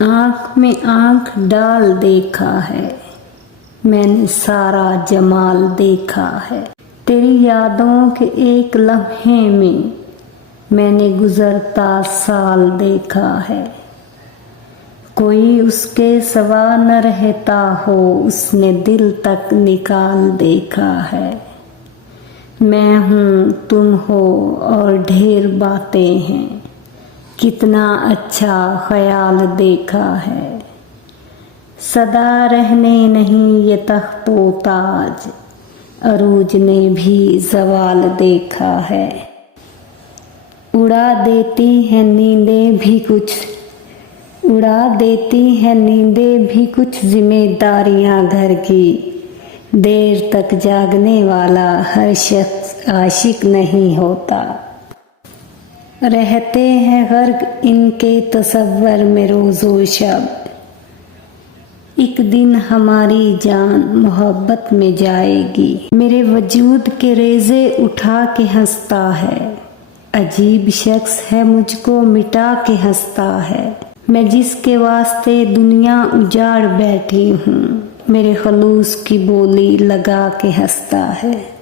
आँख में आँख डाल देखा है, मैंने सारा जमाल देखा है। तेरी यादों के एक लम्हे में मैंने गुजरता साल देखा है। कोई उसके सिवा न रहता हो, उसने दिल तक निकाल देखा है। मैं हूँ तुम हो और ढेर बातें हैं, कितना अच्छा ख्याल देखा है। सदा रहने नहीं ये तख्तो ताज, अरूज ने भी ज़वाल देखा है। उड़ा देती है नींदें भी कुछ, उड़ा देती है नींदें भी कुछ जिम्मेदारियां घर की। देर तक जागने वाला हर शख्स आशिक नहीं होता। रहते हैं गर्क इनके तसव्वुर में रोज़ो शब, एक दिन हमारी जान मोहब्बत में जाएगी। मेरे वजूद के रेज़े उठा के हंसता है, अजीब शख्स है मुझको मिटा के हंसता है। मैं जिसके वास्ते दुनिया उजाड़ बैठी हूँ, मेरे खलूस की बोली लगा के हंसता है।